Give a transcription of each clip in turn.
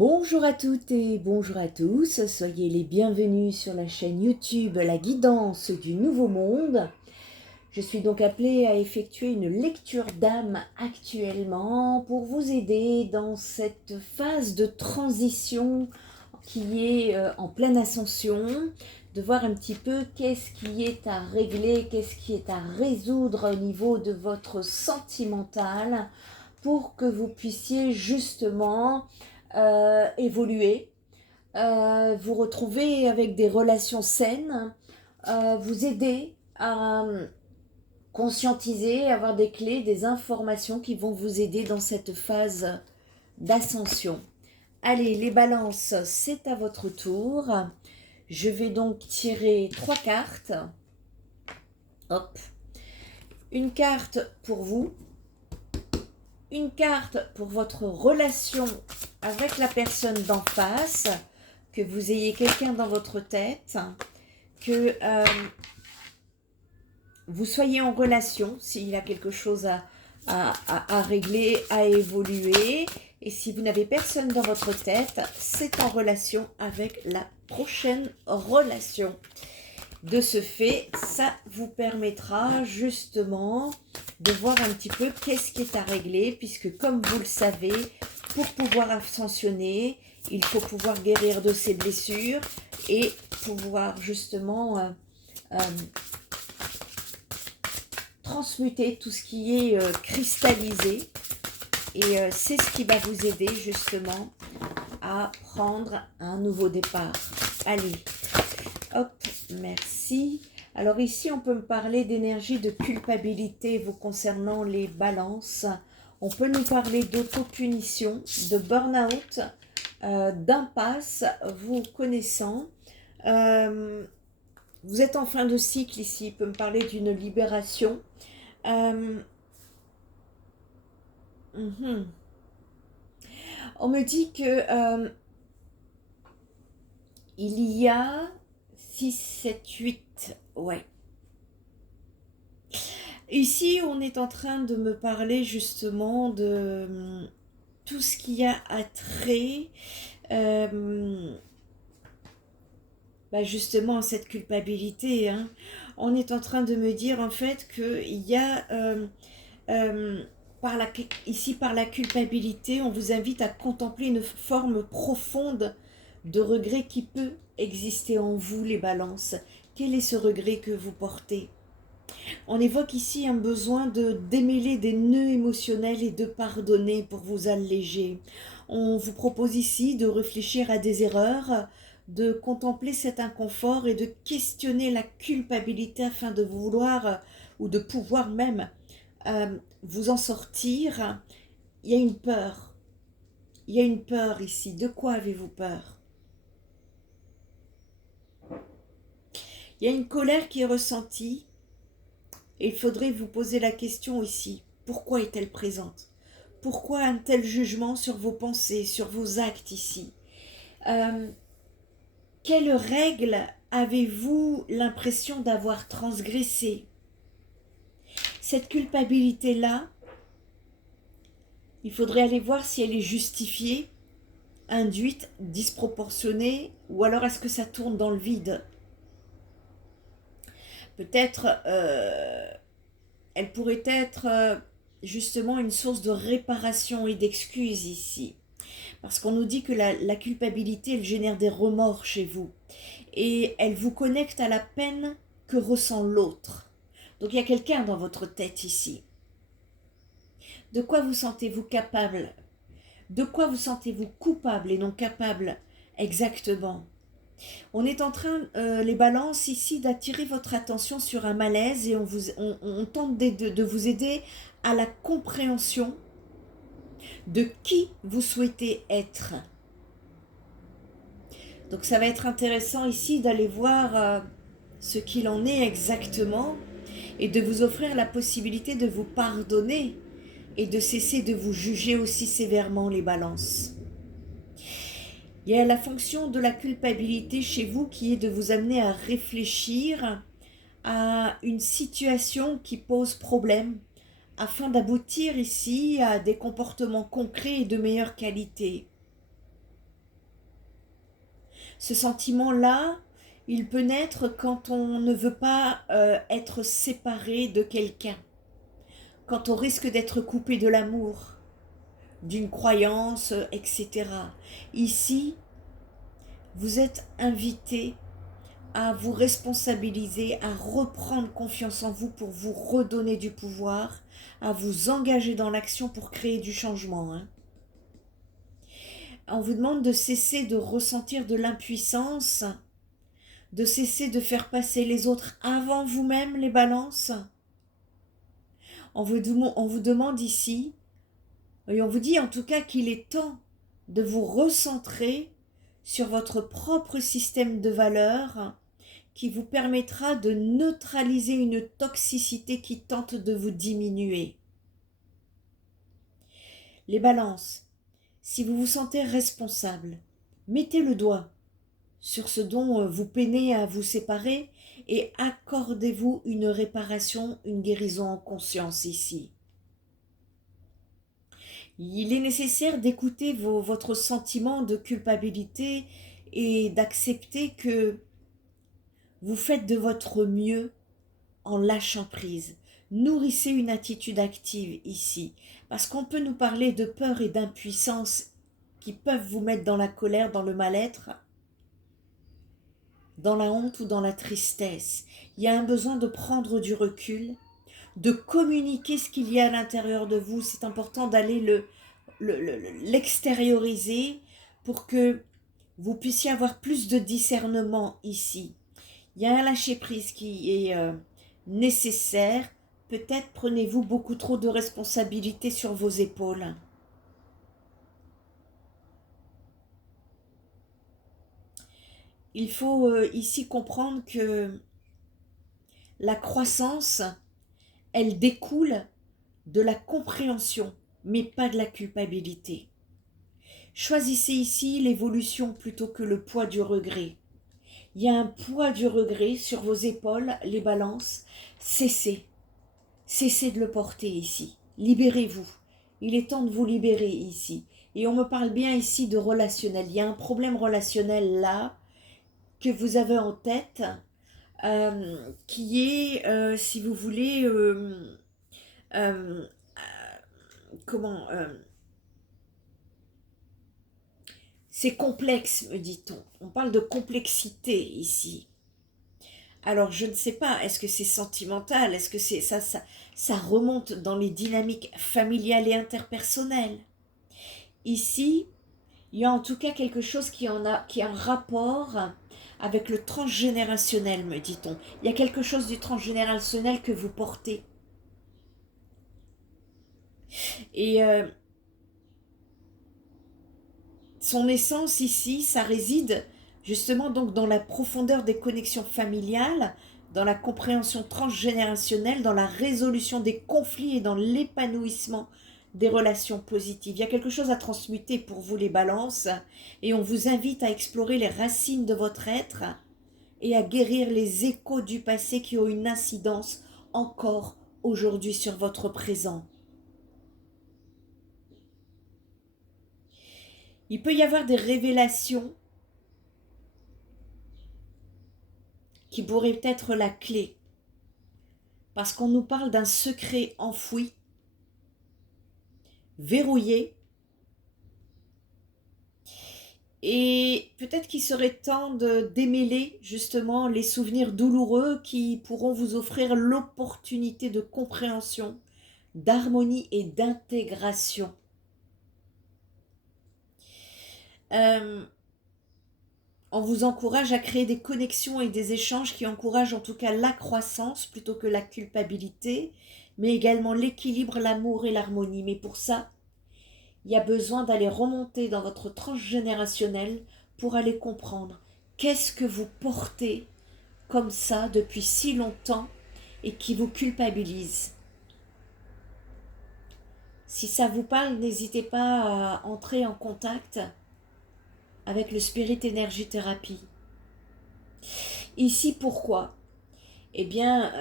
Bonjour à toutes et bonjour à tous, soyez les bienvenus sur la chaîne YouTube La Guidance du Nouveau Monde. Je suis donc appelée à effectuer une lecture d'âme actuellement pour vous aider dans cette phase de transition qui est en pleine ascension, de voir un petit peu qu'est-ce qui est à régler, qu'est-ce qui est à résoudre au niveau de votre sentimental pour que vous puissiez justement évoluer, vous retrouver avec des relations saines, vous aider à conscientiser, avoir des clés, des informations qui vont vous aider dans cette phase d'ascension. Allez, les balances, c'est à votre tour. Je vais donc tirer 3 cartes. Hop. Une carte pour vous. Une carte pour votre relation avec la personne d'en face, que vous ayez quelqu'un dans votre tête, que vous soyez en relation, s'il y a quelque chose à régler, à évoluer. Et si vous n'avez personne dans votre tête, c'est en relation avec la prochaine relation. De ce fait, ça vous permettra justement de voir un petit peu qu'est-ce qui est à régler, puisque comme vous le savez, pour pouvoir ascensionner, il faut pouvoir guérir de ses blessures et pouvoir justement transmuter tout ce qui est cristallisé. Et c'est ce qui va vous aider justement à prendre un nouveau départ. Allez, hop, merci. Alors ici, on peut me parler d'énergie de culpabilité vous concernant les balances. On peut nous parler d'autopunition, de burn-out, d'impasse vous connaissant. Vous êtes en fin de cycle ici, il peut me parler d'une libération. On me dit que il y a 6, 7, 8, ouais. Ici, on est en train de me parler justement de tout ce qui a attrait justement à cette culpabilité. Hein. On est en train de me dire en fait qu'il y a ici par la culpabilité, on vous invite à contempler une forme profonde de regret qui peut exister en vous, les balances. Quel est ce regret que vous portez? On évoque ici un besoin de démêler des nœuds émotionnels et de pardonner pour vous alléger. On vous propose ici de réfléchir à des erreurs, de contempler cet inconfort et de questionner la culpabilité afin de vouloir ou de pouvoir même vous en sortir. Il y a une peur. Il y a une peur ici. De quoi avez-vous peur? Il y a une colère qui est ressentie. Et il faudrait vous poser la question ici. Pourquoi est-elle présente? Pourquoi un tel jugement sur vos pensées, sur vos actes ici? Quelles règles avez-vous l'impression d'avoir transgressées? Cette culpabilité-là, il faudrait aller voir si elle est justifiée, induite, disproportionnée, ou alors est-ce que ça tourne dans le vide? Peut-être elle pourrait être justement une source de réparation et d'excuses ici. Parce qu'on nous dit que la culpabilité, elle génère des remords chez vous. Et elle vous connecte à la peine que ressent l'autre. Donc il y a quelqu'un dans votre tête ici. De quoi vous sentez-vous capable? De quoi vous sentez-vous coupable et non capable exactement? On est en train, les balances ici, d'attirer votre attention sur un malaise et on tente de vous aider à la compréhension de qui vous souhaitez être. Donc ça va être intéressant ici d'aller voir ce qu'il en est exactement et de vous offrir la possibilité de vous pardonner et de cesser de vous juger aussi sévèrement, les balances. Il y a la fonction de la culpabilité chez vous qui est de vous amener à réfléchir à une situation qui pose problème afin d'aboutir ici à des comportements concrets et de meilleure qualité. Ce sentiment-là, il peut naître quand on ne veut pas être séparé de quelqu'un, quand on risque d'être coupé de l'amour, d'une croyance, etc. Ici, vous êtes invité à vous responsabiliser, à reprendre confiance en vous pour vous redonner du pouvoir, à vous engager dans l'action pour créer du changement. Hein. On vous demande de cesser de ressentir de l'impuissance, de cesser de faire passer les autres avant vous-même, les balances. On vous demande ici, et on vous dit en tout cas qu'il est temps de vous recentrer sur votre propre système de valeurs qui vous permettra de neutraliser une toxicité qui tente de vous diminuer. Les balances, si vous vous sentez responsable, mettez le doigt sur ce dont vous peinez à vous séparer et accordez-vous une réparation, une guérison en conscience ici. Il est nécessaire d'écouter votre sentiment de culpabilité et d'accepter que vous faites de votre mieux en lâchant prise. Nourrissez une attitude active ici, parce qu'on peut nous parler de peur et d'impuissance qui peuvent vous mettre dans la colère, dans le mal-être, dans la honte ou dans la tristesse. Il y a un besoin de prendre du recul, de communiquer ce qu'il y a à l'intérieur de vous. C'est important d'aller l'extérioriser pour que vous puissiez avoir plus de discernement ici. Il y a un lâcher-prise qui est nécessaire. Peut-être prenez-vous beaucoup trop de responsabilités sur vos épaules. Il faut ici comprendre que la croissance, elle découle de la compréhension, mais pas de la culpabilité. Choisissez ici l'évolution plutôt que le poids du regret. Il y a un poids du regret sur vos épaules, les balances. Cessez de le porter ici. Libérez-vous. Il est temps de vous libérer ici. Et on me parle bien ici de relationnel. Il y a un problème relationnel là que vous avez en tête qui est, si vous voulez, comment c'est complexe, me dit-on. On parle de complexité ici. Alors, je ne sais pas, est-ce que c'est sentimental? Est-ce que c'est ça remonte dans les dynamiques familiales et interpersonnelles? Ici, il y a en tout cas quelque chose qui a un rapport avec le transgénérationnel, me dit-on. Il y a quelque chose du transgénérationnel que vous portez. Et son essence ici, ça réside justement donc dans la profondeur des connexions familiales, dans la compréhension transgénérationnelle, dans la résolution des conflits et dans l'épanouissement des relations positives. Il y a quelque chose à transmuter pour vous les balances et on vous invite à explorer les racines de votre être et à guérir les échos du passé qui ont une incidence encore aujourd'hui sur votre présent. Il peut y avoir des révélations qui pourraient être la clé, parce qu'on nous parle d'un secret enfoui, verrouillé, et peut-être qu'il serait temps de démêler justement les souvenirs douloureux qui pourront vous offrir l'opportunité de compréhension, d'harmonie et d'intégration. On vous encourage à créer des connexions et des échanges qui encouragent en tout cas la croissance plutôt que la culpabilité, mais également l'équilibre, l'amour et l'harmonie. Mais pour ça, il y a besoin d'aller remonter dans votre transgénérationnel pour aller comprendre qu'est-ce que vous portez comme ça depuis si longtemps et qui vous culpabilise. Si ça vous parle, n'hésitez pas à entrer en contact avec le Spirit Energy Therapy. Ici, pourquoi? Eh bien,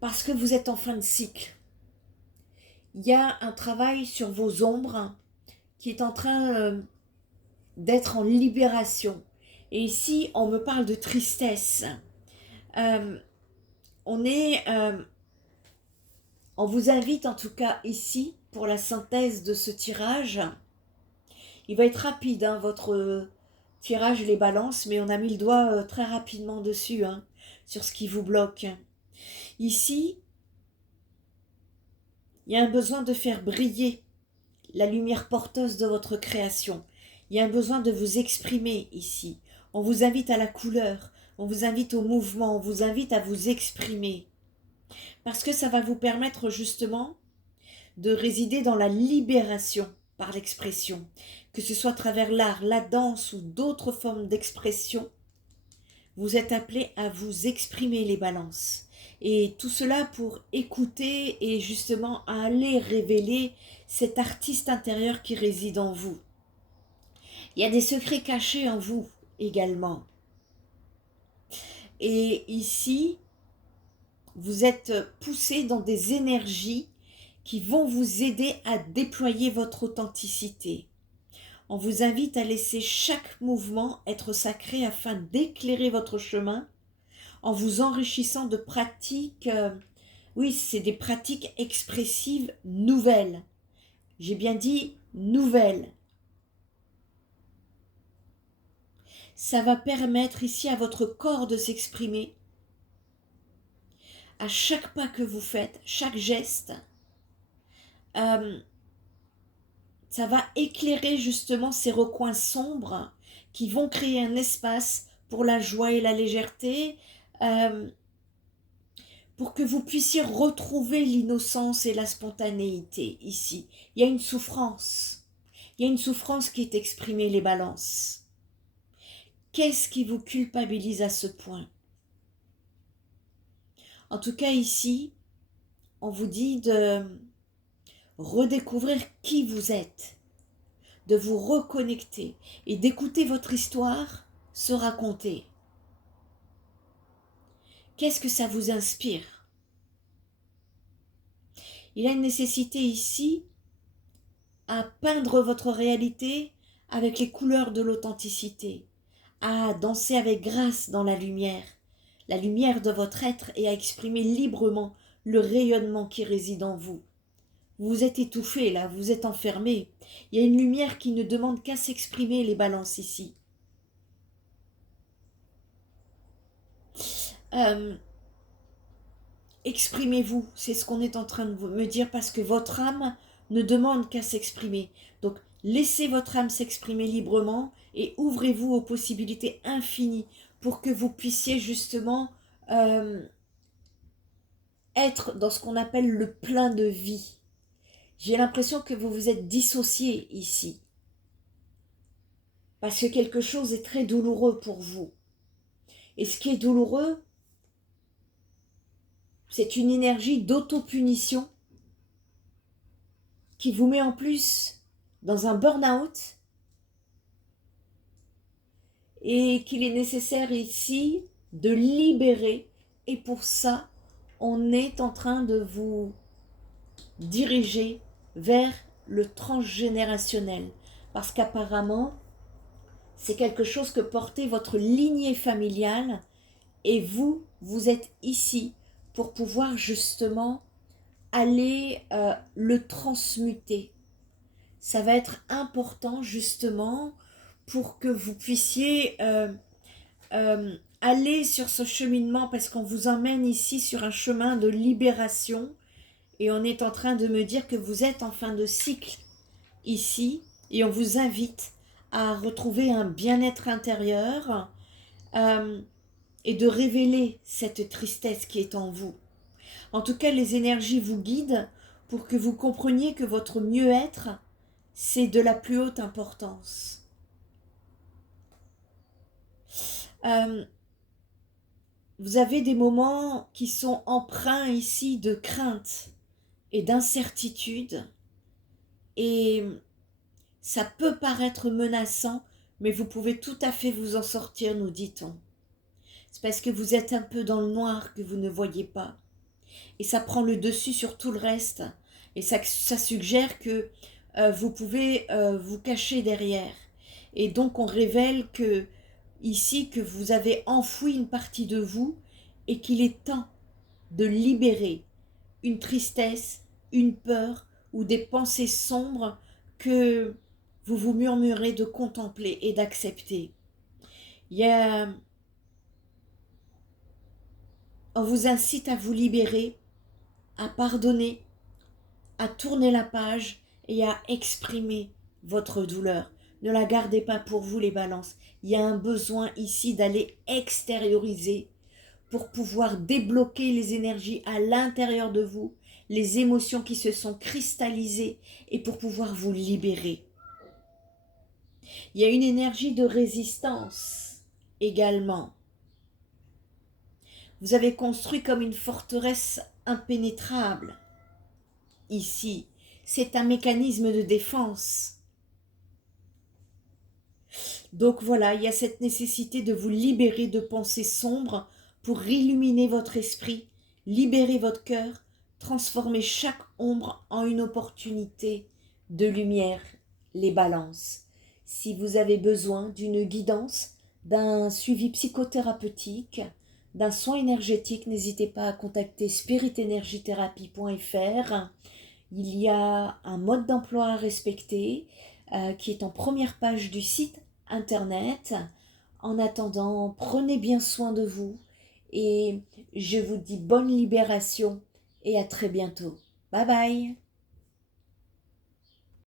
parce que vous êtes en fin de cycle. Il y a un travail sur vos ombres qui est en train d'être en libération. Et ici, on me parle de tristesse. On vous invite en tout cas ici, pour la synthèse de ce tirage. Il va être rapide, hein, votre tirage, les balances, mais on a mis le doigt très rapidement dessus, hein, sur ce qui vous bloque. Ici, il y a un besoin de faire briller la lumière porteuse de votre création. Il y a un besoin de vous exprimer ici. On vous invite à la couleur, on vous invite au mouvement, on vous invite à vous exprimer. Parce que ça va vous permettre justement de résider dans la libération par l'expression. Que ce soit à travers l'art, la danse ou d'autres formes d'expression, vous êtes appelés à vous exprimer, les balances. Et tout cela pour écouter et justement aller révéler cet artiste intérieur qui réside en vous. Il y a des secrets cachés en vous également. Et ici, vous êtes poussés dans des énergies qui vont vous aider à déployer votre authenticité. On vous invite à laisser chaque mouvement être sacré afin d'éclairer votre chemin en vous enrichissant de pratiques, oui, c'est des pratiques expressives nouvelles. J'ai bien dit nouvelles. Ça va permettre ici à votre corps de s'exprimer. À chaque pas que vous faites, chaque geste, ça va éclairer justement ces recoins sombres qui vont créer un espace pour la joie et la légèreté, pour que vous puissiez retrouver l'innocence et la spontanéité ici. Il y a une souffrance. Il y a une souffrance qui est exprimée, les balances. Qu'est-ce qui vous culpabilise à ce point? En tout cas ici, on vous dit de redécouvrir qui vous êtes, de vous reconnecter et d'écouter votre histoire se raconter. Qu'est-ce que ça vous inspire? Il y a une nécessité ici à peindre votre réalité avec les couleurs de l'authenticité, à danser avec grâce dans la lumière de votre être et à exprimer librement le rayonnement qui réside en vous. Vous vous êtes étouffé là, vous êtes enfermé. Il y a une lumière qui ne demande qu'à s'exprimer, les balances ici. Exprimez-vous, c'est ce qu'on est en train de me dire, parce que votre âme ne demande qu'à s'exprimer. Donc laissez votre âme s'exprimer librement et ouvrez-vous aux possibilités infinies pour que vous puissiez justement être dans ce qu'on appelle le plein de vie. J'ai l'impression que vous vous êtes dissocié ici, parce que quelque chose est très douloureux pour vous. Et ce qui est douloureux, c'est une énergie d'auto-punition qui vous met en plus dans un burn-out et qu'il est nécessaire ici de libérer. Et pour ça, on est en train de vous diriger vers le transgénérationnel. Parce qu'apparemment, c'est quelque chose que portait votre lignée familiale et vous, vous êtes ici pour pouvoir justement aller le transmuter. Ça va être important justement pour que vous puissiez aller sur ce cheminement, parce qu'on vous emmène ici sur un chemin de libération et on est en train de me dire que vous êtes en fin de cycle ici et on vous invite à retrouver un bien-être intérieur et de révéler cette tristesse qui est en vous. En tout cas, les énergies vous guident pour que vous compreniez que votre mieux-être, c'est de la plus haute importance. Vous avez des moments qui sont empreints ici de crainte et d'incertitude. Et ça peut paraître menaçant, mais vous pouvez tout à fait vous en sortir, nous dit-on. C'est parce que vous êtes un peu dans le noir que vous ne voyez pas. Et ça prend le dessus sur tout le reste. Et ça suggère que vous pouvez vous cacher derrière. Et donc on révèle que ici que vous avez enfoui une partie de vous et qu'il est temps de libérer une tristesse, une peur ou des pensées sombres que vous vous murmurez de contempler et d'accepter. On vous incite à vous libérer, à pardonner, à tourner la page et à exprimer votre douleur. Ne la gardez pas pour vous, les balances. Il y a un besoin ici d'aller extérioriser pour pouvoir débloquer les énergies à l'intérieur de vous, les émotions qui se sont cristallisées et pour pouvoir vous libérer. Il y a une énergie de résistance également. Vous avez construit comme une forteresse impénétrable. Ici, c'est un mécanisme de défense. Donc voilà, il y a cette nécessité de vous libérer de pensées sombres pour illuminer votre esprit, libérer votre cœur, transformer chaque ombre en une opportunité de lumière, les balances. Si vous avez besoin d'une guidance, d'un suivi psychothérapeutique, d'un soin énergétique, n'hésitez pas à contacter spiritenergithérapie.fr. Il y a un mode d'emploi à respecter qui est en première page du site internet. En attendant, prenez bien soin de vous et je vous dis bonne libération et à très bientôt. Bye bye.